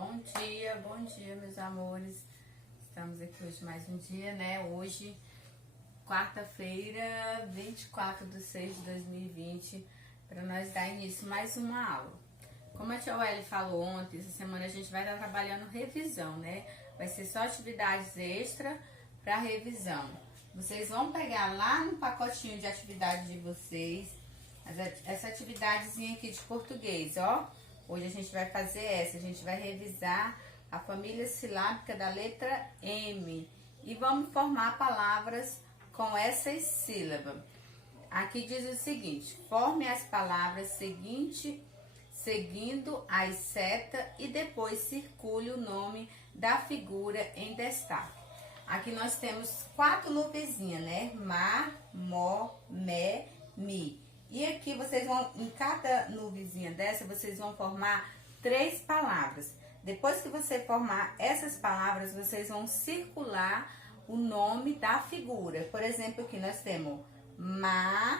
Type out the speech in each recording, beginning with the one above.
Bom dia, meus amores. Estamos aqui hoje mais um dia, né? Hoje, quarta-feira, 24/6/2020, para nós dar início a mais uma aula. Como a tia Welly falou ontem, essa semana a gente vai estar trabalhando revisão, né? Vai ser só atividades extra para revisão. Vocês vão pegar lá no pacotinho de atividade de vocês, essa atividadezinha aqui de português, ó. Hoje a gente vai fazer essa, a gente vai revisar a família silábica da letra M e vamos formar palavras com essas sílabas. Aqui diz o seguinte: forme as palavras seguindo as setas e depois circule o nome da figura em destaque. Aqui nós temos 4 nuvenzinhas, né? Ma, mo, me, mi. E aqui vocês vão, em cada nuvenzinha dessa, vocês vão formar 3 palavras. Depois que você formar essas palavras, vocês vão circular o nome da figura. Por exemplo, aqui nós temos macaco,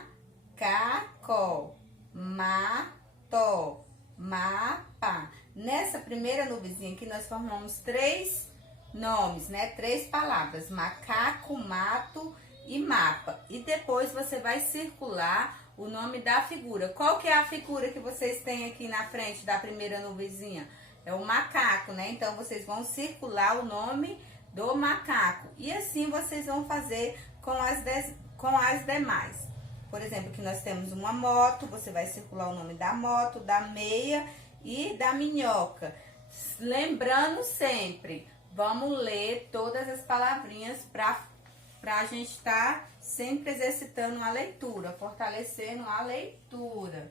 mato, mapa. Nessa primeira nuvenzinha aqui, nós formamos 3 nomes, né? 3 palavras: macaco, mato e mapa. E depois você vai circular o nome da figura. Qual que é a figura que vocês têm aqui na frente da primeira nuvenzinha? É o macaco, né? Então, vocês vão circular o nome do macaco. E assim vocês vão fazer com as demais. Por exemplo, aqui nós temos uma moto, você vai circular o nome da moto, da meia e da minhoca. Lembrando sempre, vamos ler todas as palavrinhas para a gente estar sempre exercitando a leitura, fortalecendo a leitura.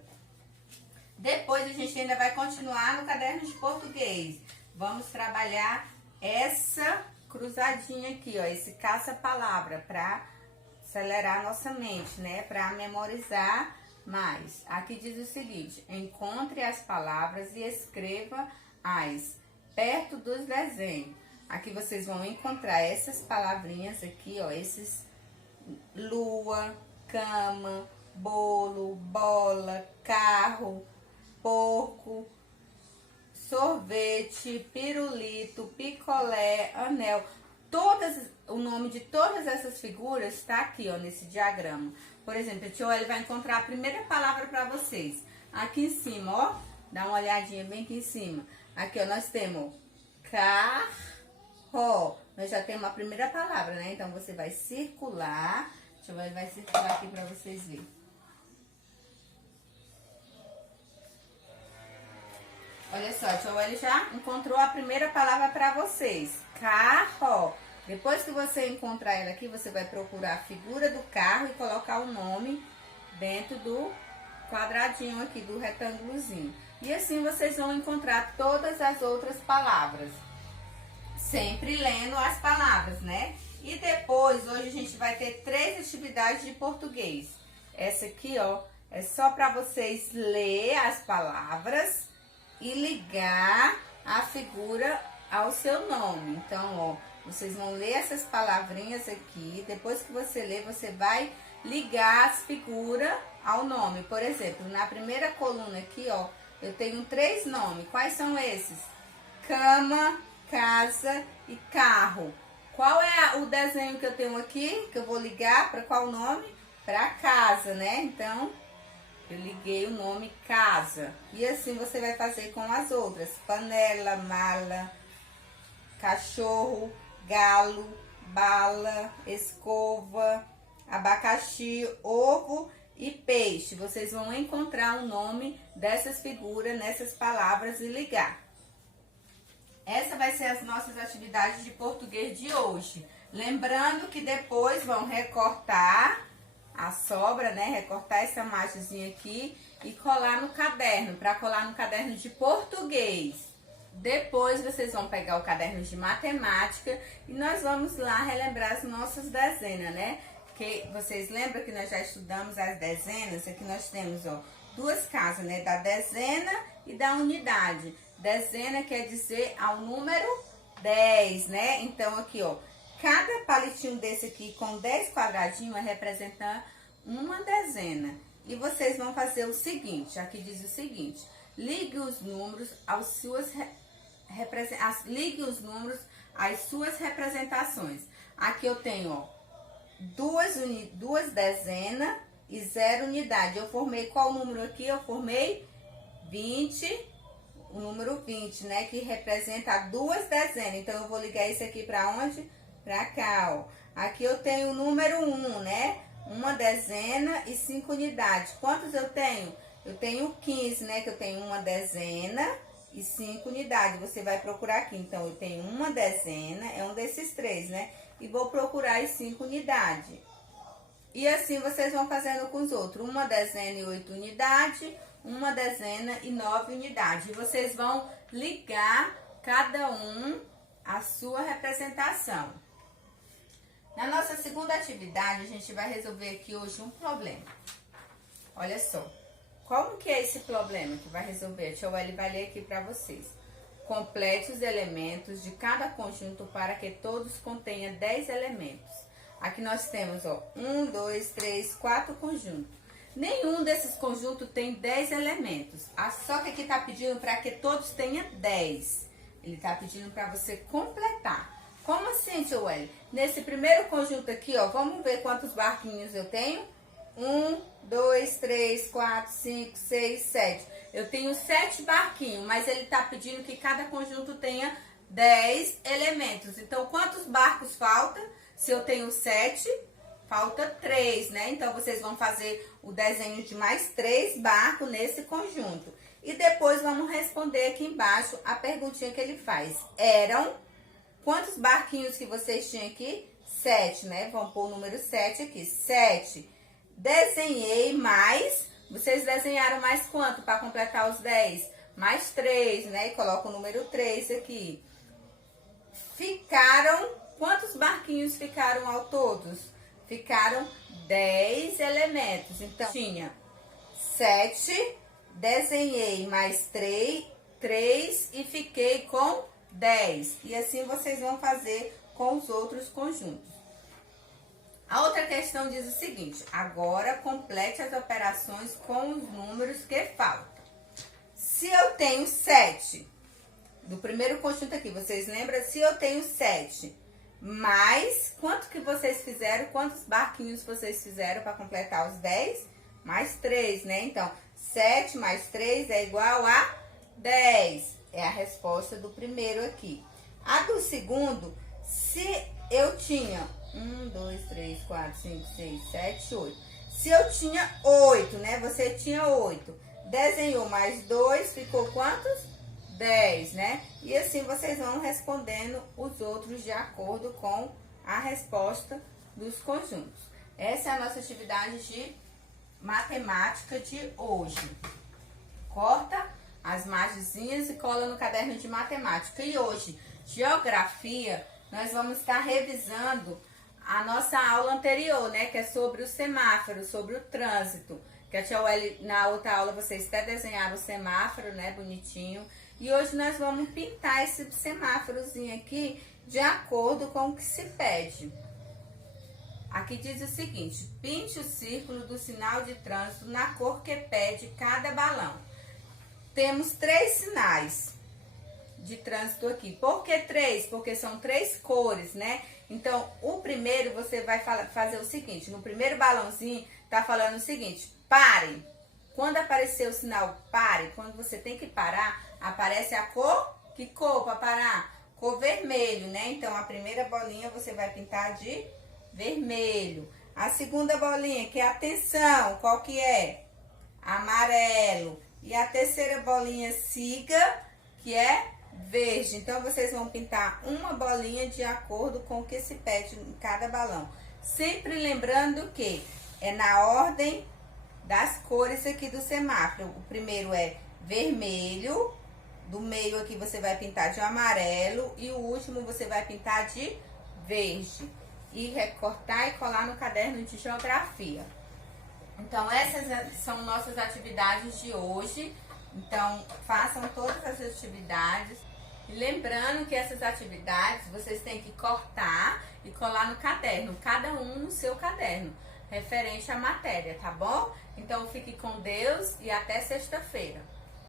Depois a gente ainda vai continuar no caderno de português. Vamos trabalhar essa cruzadinha aqui, ó, esse caça-palavra, para acelerar a nossa mente, né? Para memorizar mais. Aqui diz o seguinte: encontre as palavras e escreva-as perto dos desenhos. Aqui vocês vão encontrar essas palavrinhas aqui, ó, esses lua, cama, bolo, bola, carro, porco, sorvete, pirulito, picolé, anel. O nome de todas essas figuras está aqui, ó, nesse diagrama. Por exemplo, a tia Welly vai encontrar a primeira palavra para vocês. Aqui em cima, ó, dá uma olhadinha bem aqui em cima. Aqui, ó, nós temos carro. Nós já temos a primeira palavra, né? Então, você vai circular. Deixa eu ver, vai circular aqui para vocês verem. Olha só, a tia Welly já encontrou a primeira palavra para vocês. Carro. Depois que você encontrar ela aqui, você vai procurar a figura do carro e colocar o nome dentro do quadradinho aqui, do retângulozinho. E assim vocês vão encontrar todas as outras palavras. Sempre lendo as palavras, né? E depois, hoje a gente vai ter 3 atividades de português. Essa aqui, ó, é só para vocês ler as palavras e ligar a figura ao seu nome. Então, ó, vocês vão ler essas palavrinhas aqui. Depois que você ler, você vai ligar as figuras ao nome. Por exemplo, na primeira coluna aqui, ó, eu tenho 3 nomes. Quais são esses? Cama, casa e carro. Qual é o desenho que eu tenho aqui, que eu vou ligar para qual nome? Para casa, né? Então, eu liguei o nome casa. E assim você vai fazer com as outras: panela, mala, cachorro, galo, bala, escova, abacaxi, ovo e peixe. Vocês vão encontrar o nome dessas figuras nessas palavras e ligar. Essa vai ser as nossas atividades de português de hoje. Lembrando que depois vão recortar a sobra, né? Recortar essa margenzinha aqui e colar no caderno, para colar no caderno de português. Depois vocês vão pegar o caderno de matemática e nós vamos lá relembrar as nossas dezenas, né? Que vocês lembram que nós já estudamos as dezenas? Aqui nós temos, ó, 2 casas, né? Da dezena e da unidade. Dezena quer dizer ao número 10, né? Então, aqui, ó, cada palitinho desse aqui com 10 quadradinhos vai representar uma dezena. E vocês vão fazer o seguinte, aqui diz o seguinte: ligue os números às suas ligue os números às suas representações. Aqui eu tenho, ó, duas dezenas e 0 unidade. Eu formei qual número aqui? Eu formei 20, o número 20, né? Que representa 2 dezenas. Então, eu vou ligar isso aqui pra onde? Pra cá, ó. Aqui eu tenho o número 1, né? 1 dezena e 5 unidades. Quantos eu tenho? Eu tenho 15, né? Que eu tenho 1 dezena e 5 unidades. Você vai procurar aqui. Então, eu tenho 1 dezena, é um desses 3, né? E vou procurar as 5 unidades. E assim vocês vão fazendo com os outros. 1 dezena e 8 unidades, 1 dezena e 9 unidades. E vocês vão ligar cada um a sua representação. Na nossa segunda atividade, a gente vai resolver aqui hoje um problema. Olha só. Como que é esse problema que vai resolver? A tia Welly vai ler aqui para vocês. Complete os elementos de cada conjunto para que todos contenham 10 elementos. Aqui nós temos, ó, 1, 2, 3, 4 conjuntos. Nenhum desses conjuntos tem 10 elementos. Só que aqui tá pedindo para que todos tenham 10. Ele tá pedindo para você completar. Como assim, tia Welly? Nesse primeiro conjunto aqui, ó, vamos ver quantos barquinhos eu tenho? 1, 2, 3, 4, 5, 6, 7. Eu tenho 7 barquinhos, mas ele tá pedindo que cada conjunto tenha 10 elementos. Então, quantos barcos falta? Se eu tenho 7, falta 3, né? Então, vocês vão fazer o desenho de mais 3 barcos nesse conjunto. E depois vamos responder aqui embaixo a perguntinha que ele faz. Quantos barquinhos que vocês tinham aqui? 7, né? Vamos pôr o número 7 aqui. 7. Desenhei mais. Vocês desenharam mais quanto para completar os 10? Mais 3, né? E coloca o número 3 aqui. Quantos barquinhos ficaram ao todos? Ficaram 10 elementos. Então, tinha 7, desenhei mais 3 e fiquei com 10. E assim vocês vão fazer com os outros conjuntos. A outra questão diz o seguinte: agora complete as operações com os números que faltam. Se eu tenho 7, do primeiro conjunto aqui, vocês lembram? Se eu tenho 7, mais quanto que vocês fizeram? Quantos barquinhos vocês fizeram para completar os 10? Mais 3, né? Então, 7 mais 3 é igual a 10. É a resposta do primeiro aqui. A do segundo, se eu tinha 1, 2, 3, 4, 5, 6, 7, 8. Se eu tinha 8, né? Você tinha 8. Desenhou mais 2, ficou quantos? 10, né? E assim vocês vão respondendo os outros de acordo com a resposta dos conjuntos. Essa é a nossa atividade de matemática de hoje. Corta as margenzinhas e cola no caderno de matemática. E hoje, geografia, nós vamos estar revisando a nossa aula anterior, né? Que é sobre o semáforo, sobre o trânsito. Que a tia Welly, na outra aula, vocês até desenharam o semáforo, né? Bonitinho. E hoje nós vamos pintar esse semáforozinho aqui de acordo com o que se pede. Aqui diz o seguinte: pinte o círculo do sinal de trânsito na cor que pede cada balão. Temos 3 sinais de trânsito aqui. Por que 3? Porque são 3 cores, né? Então, o primeiro você vai fazer o seguinte: no primeiro balãozinho tá falando o seguinte: pare. Quando aparecer o sinal pare, quando você tem que parar, aparece a cor. Que cor para parar? Cor vermelho, né? Então, a primeira bolinha você vai pintar de vermelho. A segunda bolinha, que é atenção, qual que é? Amarelo. E a terceira bolinha, siga, que é verde. Então, vocês vão pintar uma bolinha de acordo com o que se pede em cada balão. Sempre lembrando que é na ordem das cores aqui do semáforo. O primeiro é vermelho, do meio aqui você vai pintar de amarelo e o último você vai pintar de verde. E recortar e colar no caderno de geografia. Então, essas são nossas atividades de hoje. Então, façam todas as atividades. E lembrando que essas atividades vocês têm que cortar e colar no caderno, cada um no seu caderno, referente à matéria, tá bom? Então, fique com Deus e até sexta-feira.